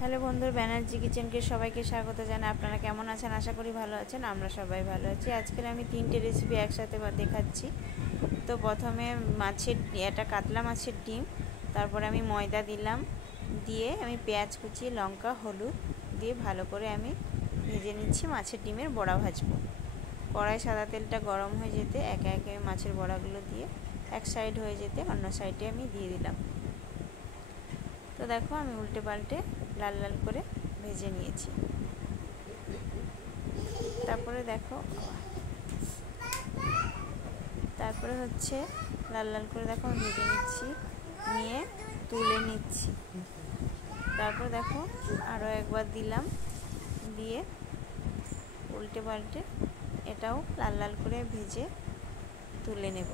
Hello বন্ধুরা, ব্যানার্জি কিচেনকে সবাইকে স্বাগত জানাই। আপনারা কেমন আছেন? আশা করি ভালো আছেন। আমরা সবাই ভালো আছি। আজকে আমি 3টে রেসিপি একসাথে দেখাচ্ছি। তো প্রথমে এটা কাতলা মাছের ডিম, তারপরে আমি ময়দা দিলাম, দিয়ে আমি পেঁয়াজ কুচি, লঙ্কা, হলুদ দিয়ে ভালো করে আমি ভেজে নিচ্ছি। মাছের ডিমের বড়া ভাজবো। কড়াই সাদা তেলটা গরম হয়ে যেতে একে একে মাছের বড়াগুলো দিয়ে এক সাইড হয়ে যেতে অন্য সাইডে আমি দিয়ে দিলাম। তো দেখো আমি উল্টে পাল্টে লাল লাল করে ভেজে নিয়েছি। তারপরে হচ্ছে লাল লাল করে দেখো আমি ভেজে নিচ্ছি, নিয়ে তুলে নিচ্ছি। তারপর দেখো আরও একবার দিলাম, দিয়ে উল্টে পাল্টে এটাও লাল লাল করে ভেজে তুলে নেব।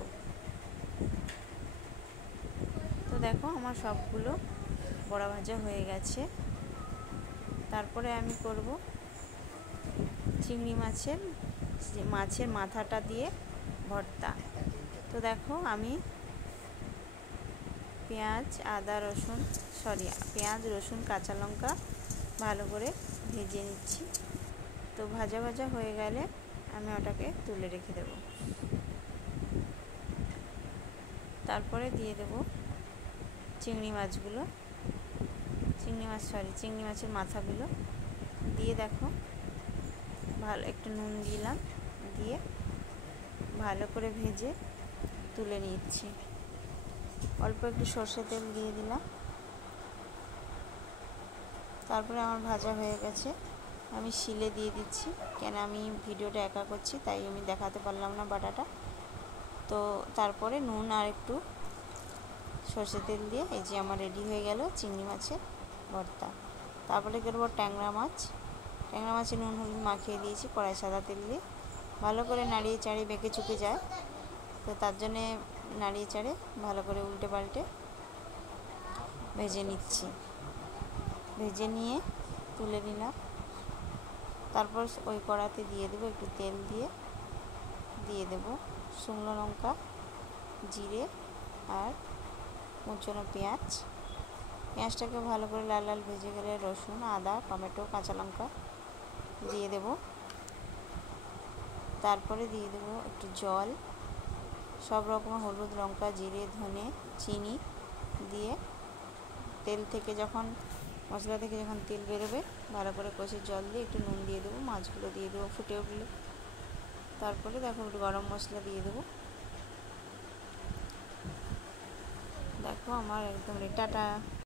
তো দেখো আমার সবগুলো বড়া ভাজা হয়ে গেছে। তারপরে আমি করব চিংড়ি মাছের মাথাটা দিয়ে ভর্তা। তো দেখো আমি পেঁয়াজ রসুন কাঁচা লঙ্কা ভালো করে ভেজে নিচ্ছি। তো ভাজা ভাজা হয়ে গেলে আমি ওটাকে তুলে রেখে দেব। তারপরে দিয়ে দেব চিংড়ি মাছের মাথাগুলো দিয়ে দেখো একটু নুন দিলাম, দিয়ে ভালো করে ভেজে তুলে নিচ্ছি। অল্প একটু সর্ষে তেল দিয়ে দিলাম। তারপরে আমার ভাজা হয়ে গেছে, আমি শিলে দিয়ে দিচ্ছি। কেন আমি ভিডিওটা একা করছি তাই আমি দেখাতে পারলাম না বাটাটা। তো তারপরে নুন আর একটু সর্ষে তেল দিয়ে এই যে আমার রেডি হয়ে গেল চিংড়ি মাছের ভর্তা। তারপরে করবো ট্যাংরা মাছে নুন হলুদ মাখিয়ে দিয়েছি কড়াই সাদা তেল দিয়ে। ভালো করে নাড়িয়ে চাড়িয়ে বেঁকে চুকে যায়, তো তার জন্যে নাড়িয়ে চাড়ে ভালো করে উল্টে পাল্টে ভেজে নিচ্ছি। ভেজে নিয়ে তুলে নিলাম। তারপর ওই কড়াতে দিয়ে দেবো একটু তেল, দিয়ে দেবো শুকনো লঙ্কা, জিরে আর কুচনো পেঁয়াজটাকে ভালো করে লাল লাল ভেজে গেলে রসুন, আদা, টমেটো, কাঁচা লঙ্কা দিয়ে দেব। তারপরে দিয়ে দেবো একটু জল, সব রকম হলুদ, লঙ্কা, জিরে, ধনে, চিনি দিয়ে মশলা থেকে যখন তেল বেরোবে ভালো করে কষে জল দিয়ে একটু নুন দিয়ে দেবো, মাছগুলো দিয়ে দেবো ফুটে উঠলে। তারপরে দেখো একটু গরম মশলা দিয়ে দেবো। দেখো আমার একদম টাটা।